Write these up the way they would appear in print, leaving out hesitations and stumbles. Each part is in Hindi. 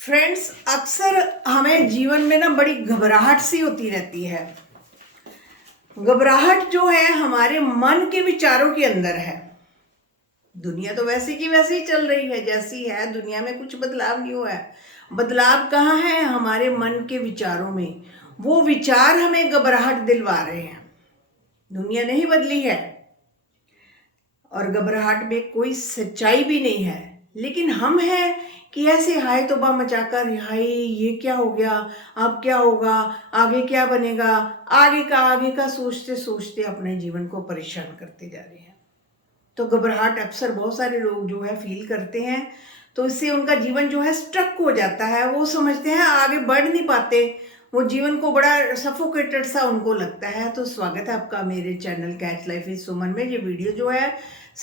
फ्रेंड्स, अक्सर हमें जीवन में ना बड़ी घबराहट सी होती रहती है। घबराहट जो है हमारे मन के विचारों के अंदर है। दुनिया तो वैसी की वैसी ही चल रही है जैसी है, दुनिया में कुछ बदलाव नहीं हुआ है। बदलाव कहाँ है? हमारे मन के विचारों में। वो विचार हमें घबराहट दिलवा रहे हैं। दुनिया नहीं बदली है और घबराहट में कोई सच्चाई भी नहीं है, लेकिन हम हैं कि ऐसे हाय तौबा मचाकर हाय ये क्या हो गया, अब क्या होगा, आगे क्या बनेगा, आगे का सोचते सोचते अपने जीवन को परेशान करते जा रहे हैं। तो घबराहट अक्सर बहुत सारे लोग जो है फील करते हैं, तो इससे उनका जीवन जो है स्ट्रक हो जाता है। वो समझते हैं आगे बढ़ नहीं पाते, वो जीवन को बड़ा सफोकेटेड सा उनको लगता है। तो स्वागत है आपका मेरे चैनल कैच लाइफ विद सुमन में। ये वीडियो जो है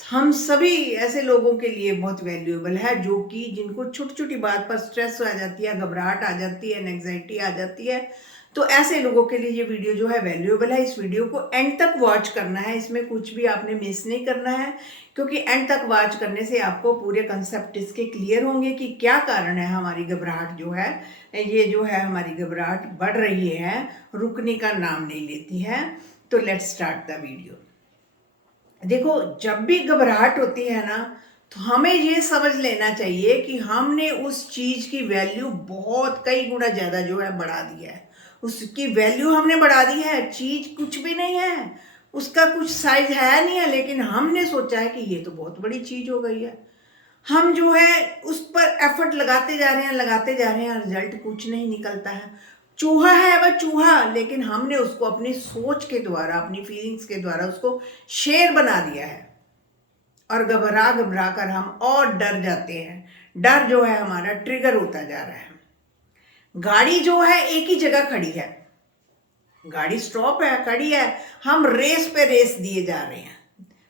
हम सभी ऐसे लोगों के लिए बहुत वैल्यूएबल है जो कि जिनको छोटी छोटी बात पर स्ट्रेस आ जाती है, घबराहट आ जाती है, एंग्जाइटी आ जाती है। तो ऐसे लोगों के लिए ये वीडियो जो है वैल्यूएबल है। इस वीडियो को एंड तक वॉच करना है, इसमें कुछ भी आपने मिस नहीं करना है, क्योंकि एंड तक वॉच करने से आपको पूरे कंसेप्ट इसके क्लियर होंगे कि क्या कारण है हमारी घबराहट जो है, ये जो है हमारी घबराहट बढ़ रही है, रुकने का नाम नहीं लेती है। तो लेट्स स्टार्ट द वीडियो। देखो, जब भी घबराहट होती है ना, तो हमें ये समझ लेना चाहिए कि हमने उस चीज की वैल्यू बहुत कई गुना ज्यादा जो है बढ़ा दिया है। उसकी वैल्यू हमने बढ़ा दी है। चीज कुछ भी नहीं है, उसका कुछ साइज है नहीं है, लेकिन हमने सोचा है कि ये तो बहुत बड़ी चीज हो गई है। हम जो है उस पर एफर्ट लगाते जा रहे हैं, लगाते जा रहे हैं, रिजल्ट कुछ नहीं निकलता है। चूहा है वह चूहा, लेकिन हमने उसको अपनी सोच के द्वारा, अपनी फीलिंग्स के द्वारा उसको शेर बना दिया है। और घबरा घबरा कर हम और डर जाते हैं। डर जो है हमारा ट्रिगर होता जा रहा है। गाड़ी जो है एक ही जगह खड़ी है, गाड़ी स्टॉप है, खड़ी है, हम रेस पे रेस दिए जा रहे हैं,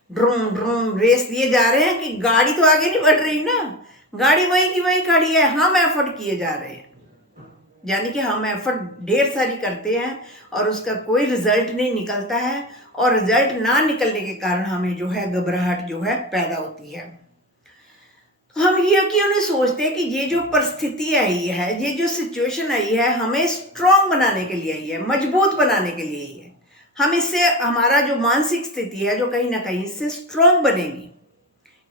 ड्रूम ड्रूम रेस दिए जा रहे हैं कि गाड़ी तो आगे नहीं बढ़ रही ना, गाड़ी वही की वही खड़ी है। हम एफर्ट किए जा रहे हैं, यानी कि हम एफर्ट ढेर सारी करते हैं और उसका कोई रिजल्ट नहीं निकलता है। और रिजल्ट ना निकलने के कारण हमें जो है घबराहट जो है पैदा होती है। तो हम ये क्यों नहीं सोचते कि ये जो परिस्थिति आई है, ये जो सिचुएशन आई है, हमें स्ट्रांग बनाने के लिए आई है, मजबूत बनाने के लिए आई है। हम इससे हमारा जो मानसिक स्थिति है जो कहीं ना कहीं इससे स्ट्रांग बनेगी।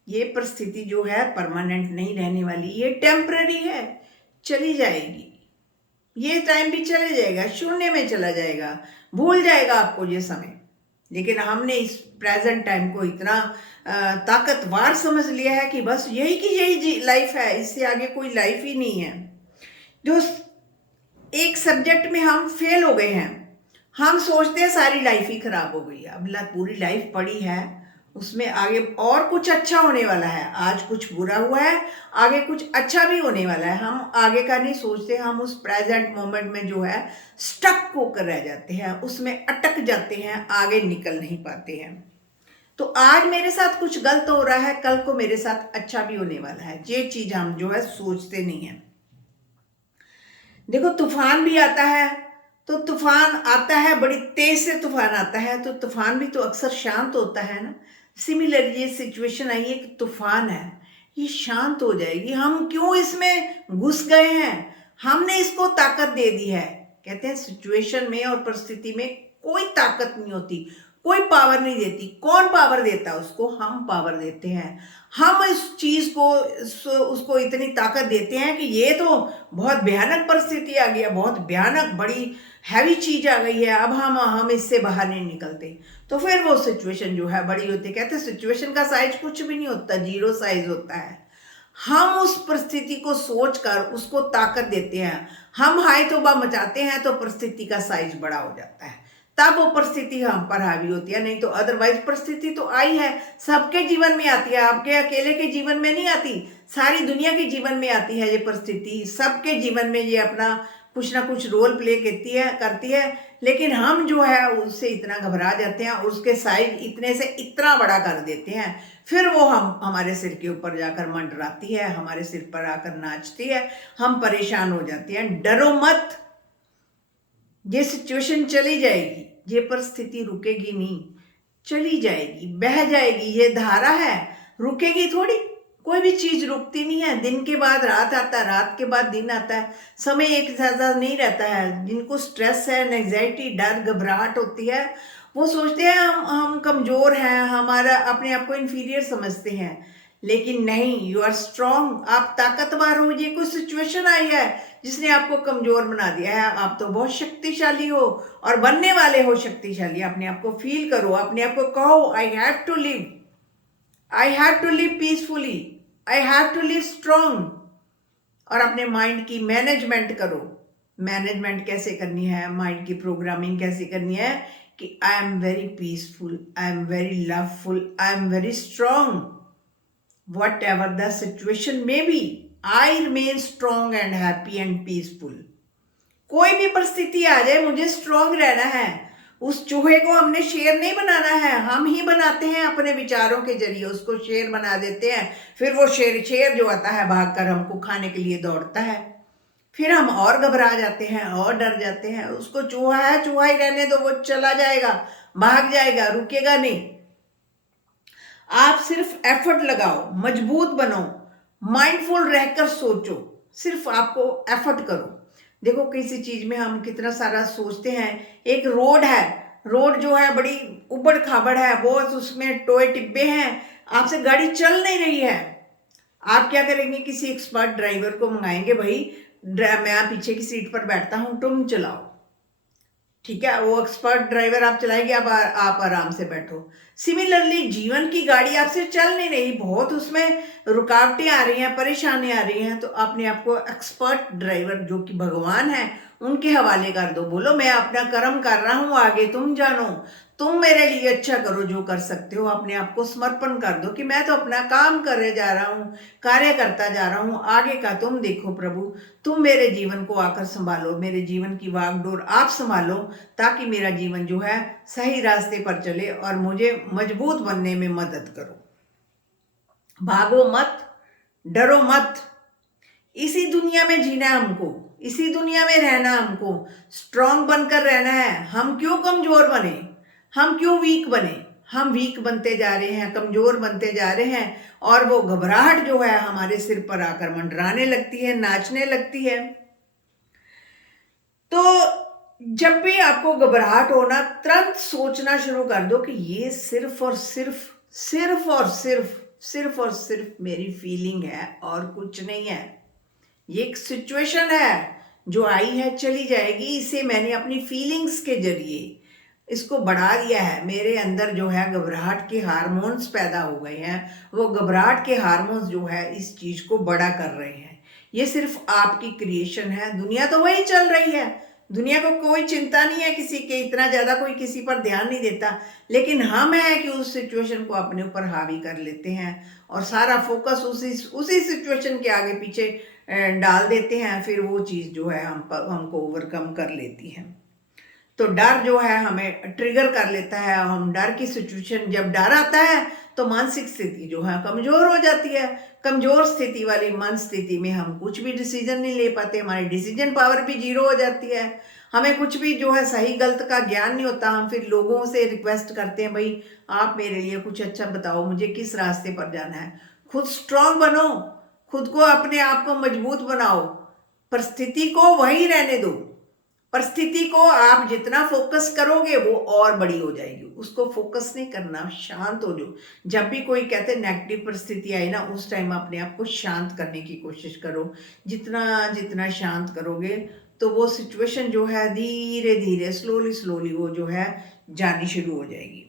ये परिस्थिति जो है परमानेंट नहीं रहने वाली, ये टेम्पररी है, चली जाएगी। ये टाइम भी चले जाएगा, शून्य में चला जाएगा, भूल जाएगा आपको ये समय। लेकिन हमने इस प्रेजेंट टाइम को इतना ताकतवर समझ लिया है कि बस यही की यही लाइफ है, इससे आगे कोई लाइफ ही नहीं है। जो एक सब्जेक्ट में हम फेल हो गए हैं, हम सोचते हैं सारी लाइफ ही खराब हो गई है। अब पूरी लाइफ पड़ी है, उसमें आगे और कुछ अच्छा होने वाला है। आज कुछ बुरा हुआ है, आगे कुछ अच्छा भी होने वाला है। हम आगे का नहीं सोचते, हम उस प्रेजेंट मोमेंट में जो है स्टक होकर रह जाते हैं, उसमें अटक जाते हैं, आगे निकल नहीं पाते हैं। तो आज मेरे साथ कुछ गलत हो रहा है, कल को मेरे साथ अच्छा भी होने वाला है, ये चीज हम जो है सोचते नहीं है। देखो, तूफान भी आता है, तो तूफान आता है, बड़ी तेज से तूफान आता है, तो तूफान भी तो अक्सर शांत होता है ना। सिमिलर ये सिचुएशन आई है कि तूफान है, ये शांत हो जाएगी। हम क्यों इसमें घुस गए हैं? हमने इसको ताकत दे दी है। कहते हैं सिचुएशन में और परिस्थिति में कोई ताकत नहीं होती, कोई पावर नहीं देती। कौन पावर देता है उसको? हम पावर देते हैं। हम इस चीज को उसको इतनी ताकत देते हैं कि ये तो बहुत भयानक परिस्थिति आ गई है, बहुत भयानक बड़ी हैवी चीज आ गई है, अब हम इससे बाहर नहीं निकलते। तो फिर वो सिचुएशन जो है बड़ी होती है। कहते हैं सिचुएशन का साइज कुछ भी नहीं होता, जीरो साइज होता है। हम उस परिस्थिति को सोचकर उसको ताकत देते हैं, हम हाय तौबा मचाते हैं, तो परिस्थिति का साइज बड़ा हो जाता है। तब वो परिस्थिति हम पर हावी होती है। नहीं तो अदरवाइज परिस्थिति तो आई है, सबके जीवन में आती है, आपके अकेले के जीवन में नहीं आती, सारी दुनिया के जीवन में आती है ये परिस्थिति। सबके जीवन में ये अपना कुछ ना कुछ रोल प्ले करती है। लेकिन हम जो है उससे इतना घबरा जाते हैं और उसके साइज इतने से इतना बड़ा कर देते हैं। फिर वो हम हमारे सिर के ऊपर जाकर मंडराती है, हमारे सिर पर आकर नाचती है, हम परेशान हो जाते हैं। डरो मत, ये सिचुएशन चली जाएगी, ये परिस्थिति रुकेगी नहीं, चली जाएगी, बह जाएगी। ये धारा है, रुकेगी थोड़ी, कोई भी चीज रुकती नहीं है। दिन के बाद रात आता है, रात के बाद दिन आता है। समय एक जैसा नहीं रहता है। जिनको स्ट्रेस है, एंजाइटी, डर, घबराहट होती है, वो सोचते हैं हम कमजोर हैं, हमारा अपने आप को इन्फीरियर समझते हैं। लेकिन नहीं, यू आर स्ट्रांग, आप ताकतवर हो। ये कोई सिचुएशन आई है जिसने आपको कमजोर बना दिया है। आप तो बहुत शक्तिशाली हो और बनने वाले हो शक्तिशाली। अपने आप को फील करो, अपने आप को कहो, I have to live, I have to live peacefully, I have to live strong. और अपने माइंड की मैनेजमेंट करो। मैनेजमेंट कैसे करनी है, माइंड की प्रोग्रामिंग कैसे करनी है कि I am very peaceful, I am very loveful, I am very strong, what ever the situation may be, I remain strong and happy and peaceful. कोई भी परिस्थिति आ जाए, मुझे स्ट्रांग रहना है। उस चूहे को हमने शेर नहीं बनाना है, हम ही बनाते हैं अपने विचारों के जरिए उसको शेर बना देते हैं। फिर वो शेर जो आता है भागकर हमको खाने के लिए दौड़ता है। फिर हम और घबरा जाते हैं और डर जाते हैं। उसको चूहा है, चूहा ही रहने दो, वो चला जाएगा, भाग जाएगा, रुकेगा नहीं। आप सिर्फ एफर्ट लगाओ, मजबूत बनो, माइंडफुल रहकर सोचो। सिर्फ आपको एफर्ट करो। देखो किसी चीज में हम कितना सारा सोचते हैं। एक रोड है, रोड जो है बड़ी उबड़ खाबड़ है, बहुत उसमें टोए टिब्बे हैं, आपसे गाड़ी चल नहीं रही है। आप क्या करेंगे, किसी एक्सपर्ट ड्राइवर को मंगाएंगे, भाई मैं पीछे की सीट पर बैठता हूं, तुम चलाओ, ठीक है। वो एक्सपर्ट ड्राइवर आप चलाएंगे, आप आराम से बैठो। सिमिलरली जीवन की गाड़ी आपसे चल नहीं रही, बहुत उसमें रुकावटें आ रही हैं, परेशानियां आ रही हैं, तो अपने आप को एक्सपर्ट ड्राइवर जो कि भगवान है उनके हवाले कर दो। बोलो मैं अपना कर्म कर रहा हूं, आगे तुम जानो, तुम मेरे लिए अच्छा करो, जो कर सकते हो। अपने आप को समर्पण कर दो कि मैं तो अपना काम करे जा रहा हूँ, कार्य करता जा रहा हूँ, आगे का तुम देखो प्रभु। तुम मेरे जीवन को आकर संभालो, मेरे जीवन की वागडोर आप संभालो, ताकि मेरा जीवन जो है सही रास्ते पर चले और मुझे मजबूत बनने में मदद करो। भागो मत, डरो मत। इसी दुनिया में जीना है हमको, इसी दुनिया में रहना हमको, स्ट्रांग बनकर रहना है। हम क्यों कमजोर बने, हम क्यों वीक बने? हम वीक बनते जा रहे हैं, कमजोर बनते जा रहे हैं, और वो घबराहट जो है हमारे सिर पर आकर मंडराने लगती है, नाचने लगती है। तो जब भी आपको घबराहट होना, तुरंत सोचना शुरू कर दो कि ये सिर्फ और सिर्फ सिर्फ और सिर्फ सिर्फ और सिर्फ मेरी फीलिंग है और कुछ नहीं है। ये एक सिचुएशन है जो आई है, चली जाएगी। इसे मैंने अपनी फीलिंग्स के जरिए इसको बढ़ा दिया है। मेरे अंदर जो है घबराहट के हार्मोन्स पैदा हो गए हैं। वो घबराहट के हार्मोन्स जो है इस चीज को बड़ा कर रहे हैं। ये सिर्फ आपकी क्रिएशन है, दुनिया तो वही चल रही है। दुनिया को कोई चिंता नहीं है किसी के, इतना ज्यादा कोई किसी पर ध्यान नहीं देता। लेकिन हम हैं कि उस सिचुएशन को अपने ऊपर हावी कर लेते हैं और सारा फोकस उसी सिचुएशन के आगे पीछे डाल देते हैं। फिर वो चीज जो है हमको ओवरकम कर लेती है। तो डर जो है हमें ट्रिगर कर लेता है। हम डर की सिचुएशन, जब डर आता है तो मानसिक स्थिति जो है कमजोर हो जाती है। कमजोर स्थिति वाली मन स्थिति में हम कुछ भी डिसीजन नहीं ले पाते, हमारी डिसीजन पावर भी जीरो हो जाती है। हमें कुछ भी जो है सही गलत का ज्ञान नहीं होता। हम फिर लोगों से रिक्वेस्ट करते हैं, भाई आप मेरे लिए कुछ अच्छा बताओ, मुझे किस रास्ते पर जाना है। खुद स्ट्रांग बनो, खुद को अपने आप को मजबूत बनाओ। परिस्थिति को वही रहने दो। परिस्थिति को आप जितना फोकस करोगे वो और बड़ी हो जाएगी। उसको फोकस नहीं करना, शांत हो जाओ। जब भी कोई कहते हैं नेगेटिव परिस्थिति आई ना, उस टाइम अपने आप को शांत करने की कोशिश करो। जितना जितना शांत करोगे तो वो सिचुएशन जो है धीरे धीरे स्लोली वो जो है जानी शुरू हो जाएगी।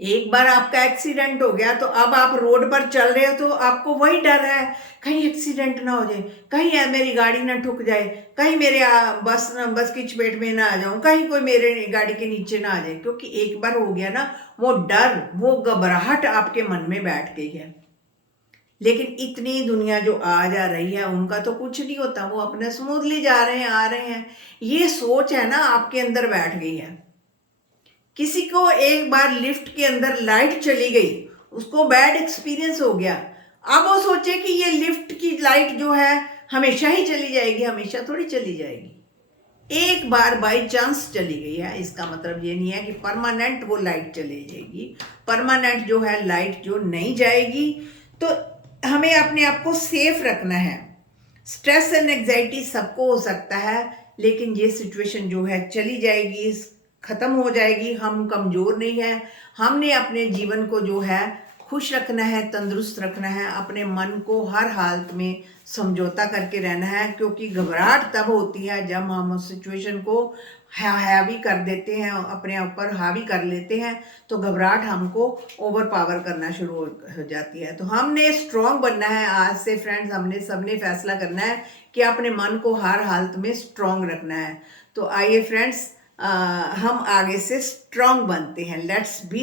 एक बार आपका एक्सीडेंट हो गया तो अब आप रोड पर चल रहे हो तो आपको वही डर है, कहीं एक्सीडेंट ना हो जाए, कहीं मेरी गाड़ी ना ठुक जाए, कहीं मेरे बस की चपेट में ना आ जाऊं, कहीं कोई मेरे गाड़ी के नीचे ना आ जाए। क्योंकि एक बार हो गया ना, वो डर, वो घबराहट आपके मन में बैठ गई है। लेकिन इतनी दुनिया जो आ जा रही है उनका तो कुछ नहीं होता, वो अपने स्मूथली जा रहे हैं, आ रहे हैं। ये सोच है ना आपके अंदर बैठ गई है। किसी को एक बार लिफ्ट के अंदर लाइट चली गई, उसको बैड एक्सपीरियंस हो गया। अब वो सोचे कि ये लिफ्ट की लाइट जो है हमेशा ही चली जाएगी, हमेशा थोड़ी चली जाएगी। एक बार बाई चांस चली गई है, इसका मतलब ये नहीं है कि परमानेंट वो लाइट चली जाएगी। परमानेंट जो है लाइट जो नहीं जाएगी। तो हमें अपने आप को सेफ रखना है। स्ट्रेस एंड एग्जाइटी सबको हो सकता है, लेकिन ये सिचुएशन जो है चली जाएगी, ख़त्म हो जाएगी। हम कमज़ोर नहीं हैं। हमने अपने जीवन को जो है खुश रखना है, तंदुरुस्त रखना है, अपने मन को हर हालत में समझौता करके रहना है, क्योंकि घबराहट तब होती है जब हम उस सिचुएशन को हावी कर देते हैं, अपने ऊपर हावी कर लेते हैं, तो घबराहट हमको ओवर पावर करना शुरू हो जाती है। तो हमने स्ट्रांग बनना है आज से फ्रेंड्स, हमने सबने फैसला करना है कि अपने मन को हर हालत में स्ट्रांग रखना है। तो आइए फ्रेंड्स, हम आगे से स्ट्रांग बनते हैं। Let's be